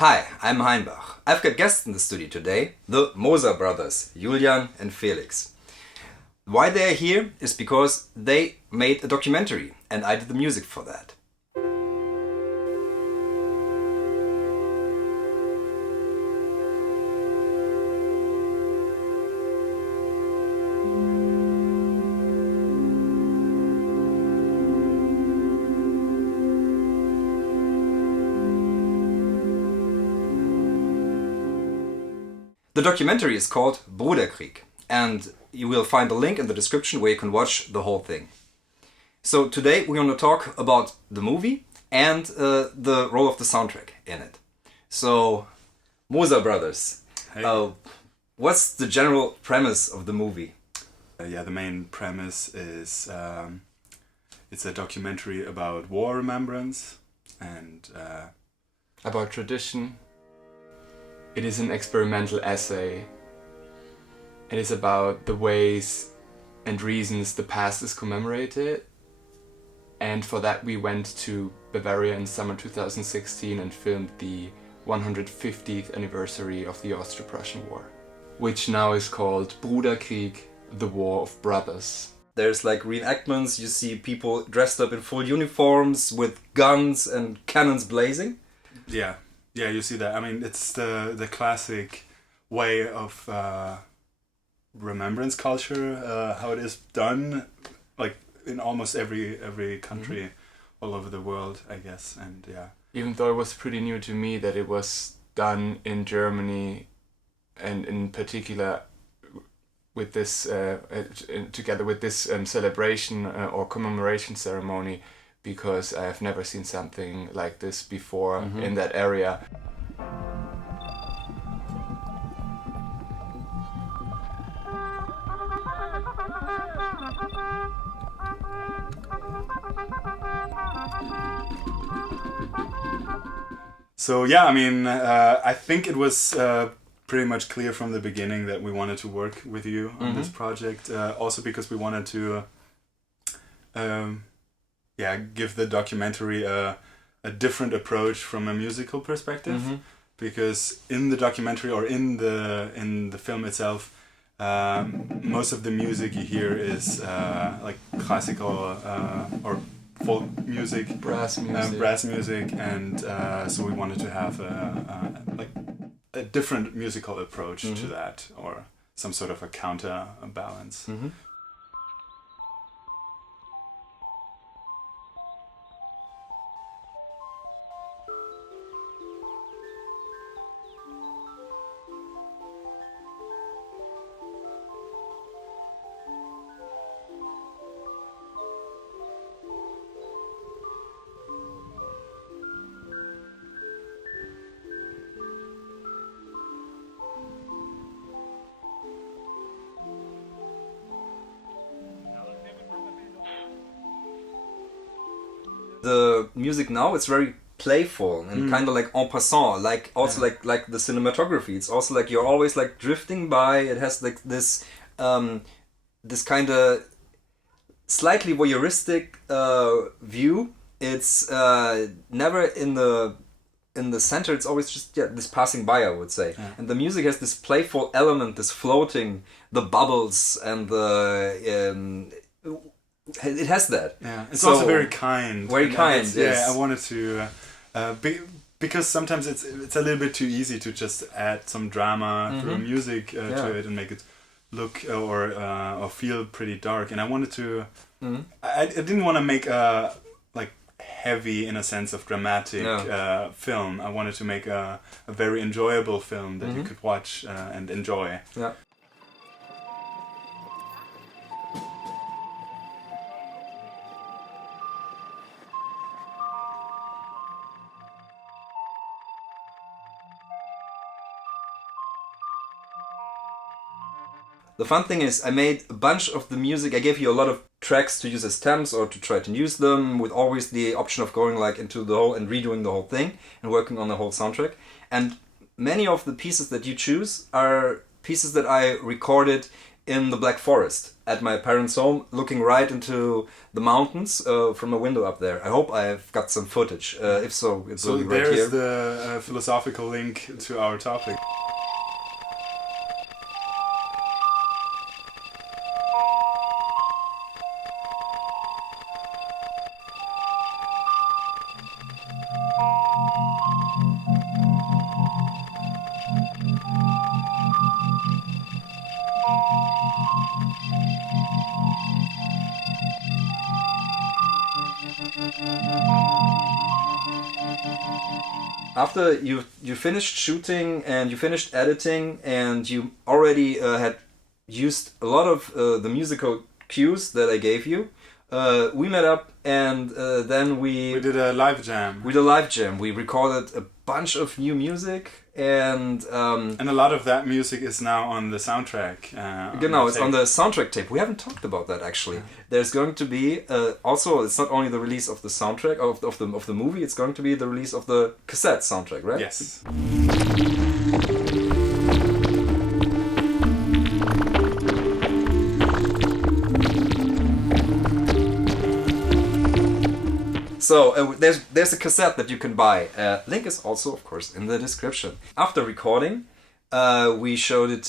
Hi, I'm Heinbach. I've got guests in the studio today, the Moser brothers, Julian and Felix. Why they're here is because they made a documentary and I did the music for that. The documentary is called Bruderkrieg, and you will find a link in the description where you can watch the whole thing. So today we're going to talk about the movie and the role of the soundtrack in it. So, Moser brothers, Hey. What's the general premise of the movie? The main premise is it's a documentary about war remembrance and About tradition. It is an experimental essay. It is about the ways and reasons the past is commemorated. And for that we went to Bavaria in summer 2016 and filmed the 150th anniversary of the Austro-Prussian War, which now is called Bruderkrieg, the War of Brothers. There's like reenactments, you see people dressed up in full uniforms with guns and cannons blazing. yeah, you see that. I mean, it's the classic way of remembrance culture, how it is done, like in almost every country all over the world, I guess. And yeah. Even though it was pretty new to me that it was done in Germany, and in particular with this together with this celebration or commemoration ceremony, because I have never seen something like this before in that area. So yeah, I mean, I think it was pretty much clear from the beginning that we wanted to work with you on this project. Also because we wanted to, give the documentary a different approach from a musical perspective. Because in the documentary or in the film itself, most of the music you hear is like classical or folk music, Brass music. And so we wanted to have a different musical approach to that, or some sort of a counterbalance. The music now, it's very playful and kind of like en passant, like also like the cinematography. It's also like you're always like drifting by. It has like this this kind of slightly voyeuristic view. It's never in the center. It's always just this passing by, I would say. And the music has this playful element, this floating, the bubbles and the it has that. Yeah, it's also very kind. Very kind. Yes. Yeah, I wanted to, because sometimes it's a little bit too easy to just add some drama through music to it and make it look or feel pretty dark. And I wanted to, I didn't want to make a like heavy in a sense of dramatic film. I wanted to make a very enjoyable film that you could watch and enjoy. Yeah. The fun thing is I made a bunch of the music. I gave you a lot of tracks to use as stems or to try to use them, with always the option of going like into the whole and redoing the whole thing and working on the whole soundtrack. And many of the pieces that you choose are pieces that I recorded in the Black Forest at my parents' home, looking right into the mountains from a window up there. I hope I've got some footage. If so, it will be right here. So there's the philosophical link to our topic. After you finished shooting and you finished editing and you already had used a lot of the musical cues that I gave you, we met up and then we did a live jam. We did a live jam. We recorded a bunch of new music and a lot of that music is now on the soundtrack. It's on the soundtrack tape. We haven't talked about that actually. Yeah. There's going to be also, it's not only the release of the soundtrack of the movie. It's going to be the release of the cassette soundtrack, right? Yes. So there's a cassette that you can buy. Link is also, of course, in the description. After recording, we showed it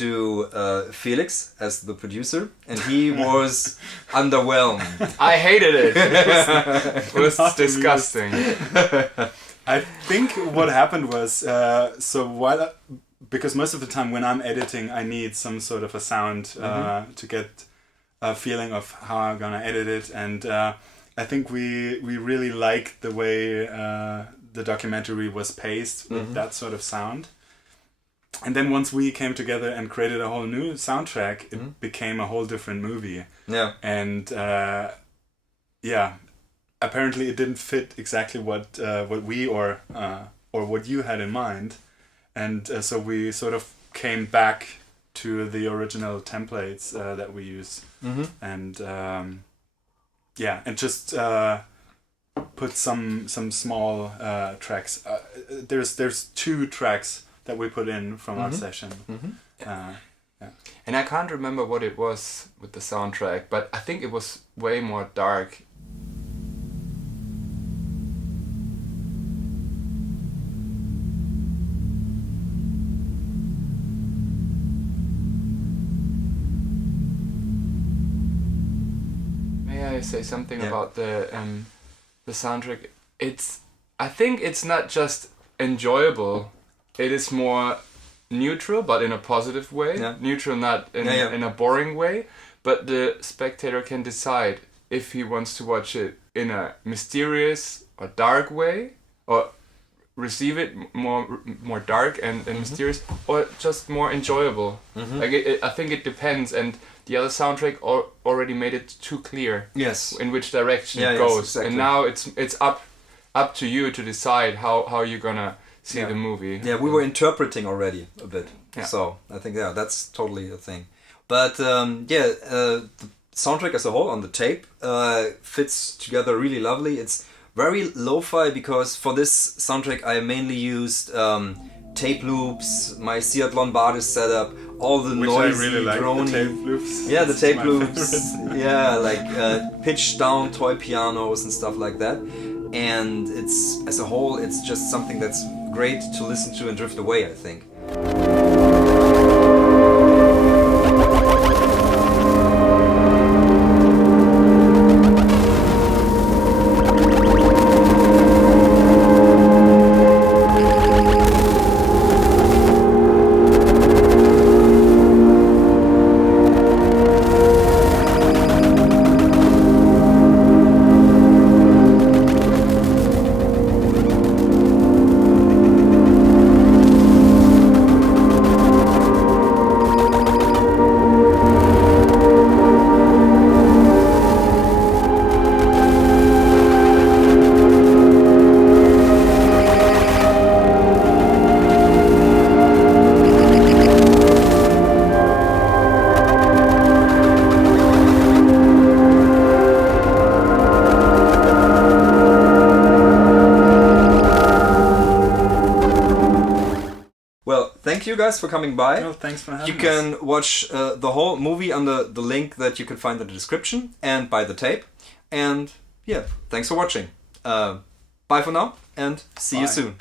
to Felix as the producer, and he was underwhelmed. I hated it. It was disgusting. I think what happened was because most of the time when I'm editing, I need some sort of a sound to get a feeling of how I'm gonna edit it, and I think we really liked the way the documentary was paced with that sort of sound. And then once we came together and created a whole new soundtrack, it became a whole different movie. Yeah. And apparently it didn't fit exactly what we or what you had in mind. And so we sort of came back to the original templates that we use. And and just put some small tracks. There's 2 tracks that we put in from our session. And I can't remember what it was with the soundtrack, but I think it was way more dark. Say something about the soundtrack. I think it's not just enjoyable, it is more neutral, but in a positive way. Neutral, not in a boring way, but the spectator can decide if he wants to watch it in a mysterious or dark way, or receive it more dark and mysterious, or just more enjoyable. Like I think it depends, and the other soundtrack already made it too clear. Yes. In which direction it goes, exactly. And now it's up to you to decide how you're gonna see the movie. Yeah, we were interpreting already a bit. Yeah. So I think that's totally a thing. But the soundtrack as a whole on the tape fits together really lovely. It's very lo-fi because for this soundtrack I mainly used tape loops, my Seat Lombardis setup, all the noisy, I really like drony. The tape loops. Yeah, the tape loops. Yeah, like pitched down toy pianos and stuff like that. And it's, as a whole, it's just something that's great to listen to and drift away, I think. thank you guys for coming by. Well, thanks for having You us. can watch the whole movie under the link that you can find in the description and buy the tape. And yeah, thanks for watching. Bye for now and see you Bye. soon.